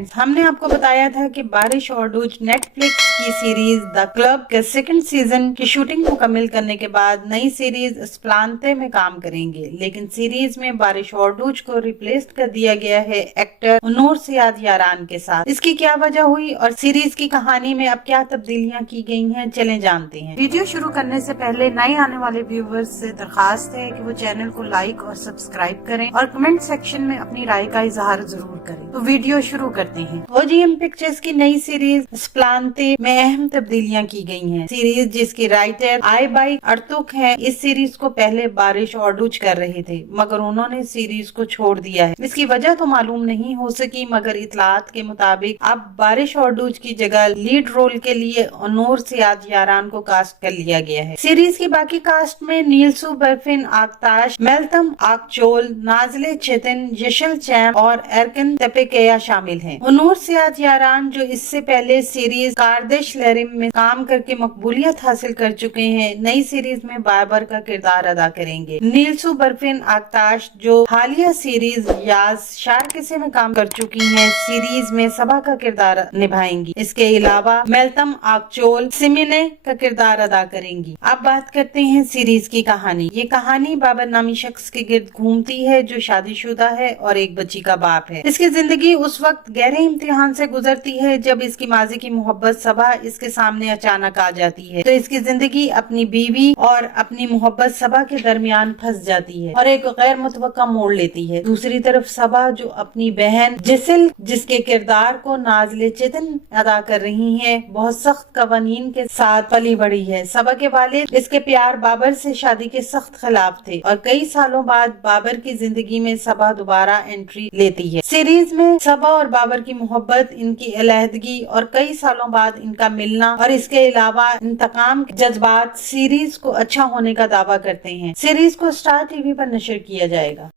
Friends, हमने आपको बताया था कि बारिश और डूज नेटफ्लिक्स की सीरीज द क्लब के सेकंड सीजन की शूटिंग मुकम्मल करने के बाद नई सीरीज एस्प्लांते में काम करेंगे, लेकिन सीरीज में बारिश और डूज को रिप्लेस कर दिया गया है एक्टर नूर सियाद यारान के साथ। इसकी क्या वजह हुई और सीरीज की कहानी में अब क्या तब्दीलियां की गई हैं, चलें जानते हैं। वीडियो शुरू करने से पहले नए आने वाले व्यूवर्स से दरखास्त है कि वो चैनल को लाइक और सब्सक्राइब करें और कमेंट सेक्शन में अपनी राय का इजहार जरूर करें। तो वीडियो शुरू करते हैं। OGM पिक्चर्स की नई सीरीज एस्प्लांते में अहम तब्दीलियां की गई हैं। सीरीज जिसके राइटर आईबाई अर्तुक हैं, इस सीरीज को पहले बारिश और डूज कर रहे थे, मगर उन्होंने सीरीज को छोड़ दिया है। इसकी वजह तो मालूम नहीं हो सकी, मगर इतलात के मुताबिक अब बारिश और डूज की जगह लीड रोल के लिए नूर सियाद यारान को कास्ट कर लिया गया है। सीरीज की बाकी कास्ट में नीलसू बर्फिन आकताश, मेलतम आकचोल, नाजले चेतन, यशल चैम और एरकन तपेकेया शामिल हैं। नूर सियाद यारान जो इससे पहले सीरीज कारदिश लहरिम में काम करके मकबूलियत हासिल कर चुके हैं, नई सीरीज में बाबर का किरदार अदा करेंगे। नीलसू बर्फिन आकताश जो हालिया सीरीज याज शार किसे में काम कर चुकी हैं, सीरीज में सबा का किरदार निभाएंगी। इसके अलावा मेलतम आकचोल सिमिने का किरदार अदा करेंगी। अब बात करते हैं सीरीज की कहानी। ये कहानी बाबर नामी शख्स के गिर्द घूमती है जो शादीशुदा है और एक बच्ची का बाप है। इसकी जिंदगी उस वक्त गहरे इम्तिहान से गुजरती है जब इसकी माजी की मोहब्बत सबा इसके सामने अचानक आ जाती है, तो इसकी जिंदगी अपनी बीवी और अपनी मोहब्बत सबा के दरमियान फंस जाती है और एक गैर मुतवक्का मोड़ लेती है। दूसरी तरफ सबा जो अपनी बहन जिसिल, जिसके किरदार को नाजले चेतन अदा कर रही है, बहुत सख्त कवानीन के साथ पली बड़ी है। सबा के वालिद इसके प्यार बाबर से शादी के सख्त खिलाफ थे और कई सालों बाद बाबर की जिंदगी में सबा दोबारा एंट्री लेती है। सीरीज में सबा और बाबर की मोहब्बत, इनकी अलहदगी और कई सालों बाद इनका मिलना और इसके अलावा इंतकाम के जज्बात सीरीज को अच्छा होने का दावा करते हैं। सीरीज को स्टार टीवी पर नशर किया जाएगा।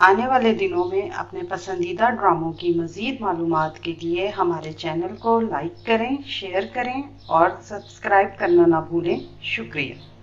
आने वाले दिनों में अपने पसंदीदा ड्रामों की मजीद मालूमात के लिए हमारे चैनल को लाइक करें, शेयर करें और सब्सक्राइब करना ना भूलें। शुक्रिया।